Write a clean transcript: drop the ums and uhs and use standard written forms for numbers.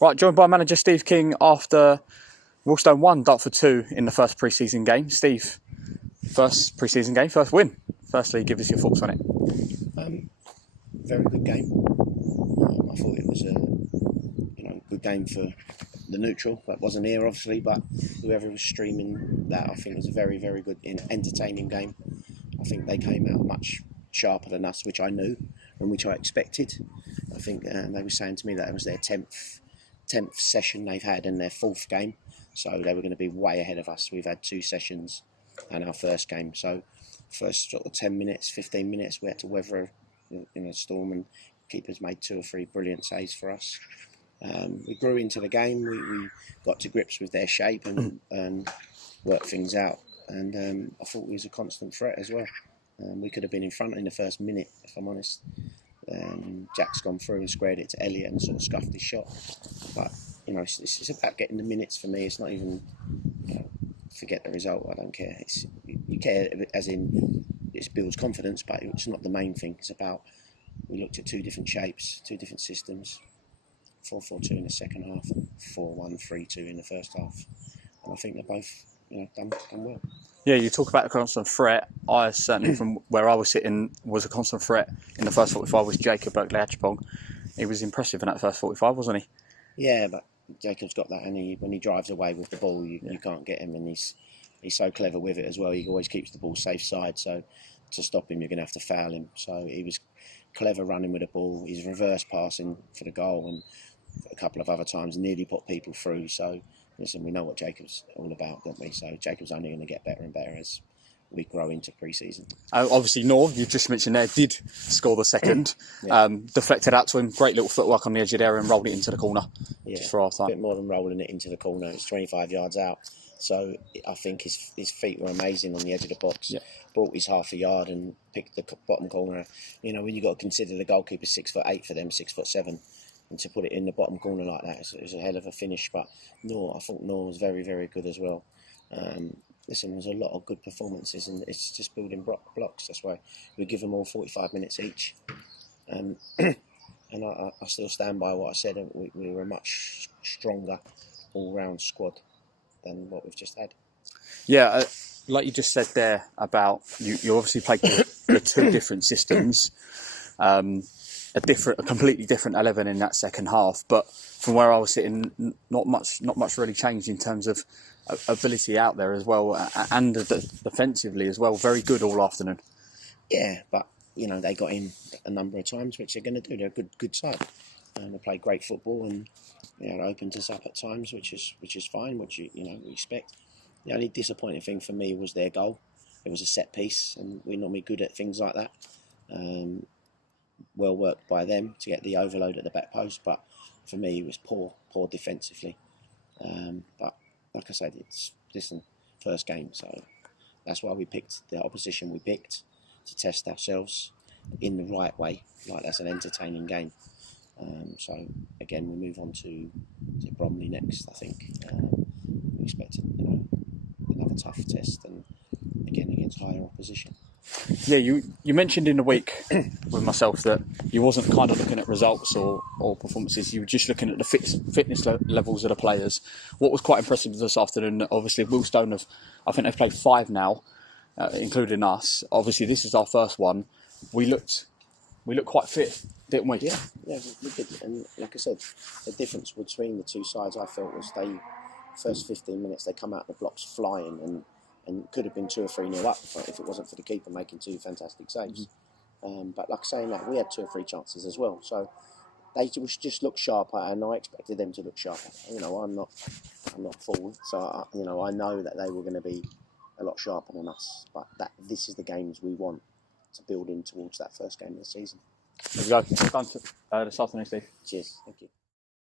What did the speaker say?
Right, joined by manager Steve King after Wealdstone won, Dartford 2 in the first pre-season game. Steve, first pre-season game, first win. Firstly, give us your thoughts on it. Very good game. I thought it was a good game for the neutral. That wasn't here, obviously, but whoever was streaming that, I think, was a very, very good, entertaining game. I think they came out much sharper than us, which I knew and which I expected. I think they were saying to me that it was their 10th session they've had in their 4th game, so they were going to be way ahead of us. We've had 2 sessions and our first game, so first sort of 10 minutes, 15 minutes, we had to weather a storm, and keepers made 2 or 3 brilliant saves for us. We grew into the game. We got to grips with their shape and worked things out. And I thought we was a constant threat as well. We could have been in front in the first minute, if I'm honest. Jack's gone through and squared it to Elliot and sort of scuffed his shot. But it's about getting the minutes for me. It's not even forget the result. I don't care. You care as in it builds confidence, but it's not the main thing. It's about we looked at 2 different shapes, 2 different systems. 4-4-2 in the second half and 4-1-3-2 in the first half. And I think they're both done well. Yeah, you talk about the constant threat. I certainly, from where I was sitting, was a constant threat in the first 45 was Jacob Berkeley-Achapong. He was impressive in that first 45, wasn't he? Yeah, but Jacob's got that, and when he drives away with the ball, you can't get him, and he's so clever with it as well. He always keeps the ball safe side, so to stop him, you're going to have to foul him. So he was clever running with the ball. He's reverse passing for the goal, and a couple of other times nearly put people through. So listen, we know what Jacob's all about, don't we? So Jacob's only going to get better and better as we grow into pre-season. Obviously, Nor, you've just mentioned there, did score the second. Deflected out to him. Great little footwork on the edge of the area and rolled it into the corner just for half time. A bit more than rolling it into the corner. It's 25 yards out. So I think his feet were amazing on the edge of the box. Yeah. Brought his half a yard and picked the bottom corner. When you've got to consider the goalkeeper's 6'8" for them, 6'7". And to put it in the bottom corner like that, it was a hell of a finish. But I thought Nor was very, very good as well. Listen, there's a lot of good performances, and it's just building blocks. That's why we give them all 45 minutes each. And I still stand by what I said. We were a much stronger all-round squad than what we've just had. Yeah, like you just said there about you obviously played the 2 different systems. A completely different 11 in that second half, but from where I was sitting, not much really changed in terms of ability out there as well, and defensively as well. Very good all afternoon. Yeah, but they got in a number of times, which they're going to do. They're a good side, and they play great football, and opened us up at times, which is fine, which we expect. The only disappointing thing for me was their goal. It was a set piece, and we're normally good at things like that. Well worked by them to get the overload at the back post, but for me it was poor defensively. But like I said, it's first game, so that's why we picked the opposition we picked to test ourselves in the right way. Like that's an entertaining game. So again, we move on to Bromley next. I think we expect another tough test, and again against higher opposition. Yeah, you mentioned in the week with myself that you wasn't kind of looking at results or performances. You were just looking at the fitness levels of the players. What was quite impressive this afternoon, obviously, Wealdstone I think they've played 5 now, including us. Obviously, this is our first one. We looked quite fit, didn't we? Yeah, we did. And like I said, the difference between the 2 sides, I felt, was first 15 minutes they come out the blocks flying and could have been 2 or 3-0 up if it wasn't for the keeper making 2 fantastic saves. But like saying that, we had 2 or 3 chances as well. So they just looked sharper, and I expected them to look sharper. I'm not fooled, so I know that they were going to be a lot sharper than us. But this is the games we want to build in towards that first game of the season. There we go. Done this afternoon, Steve. Cheers. Thank you.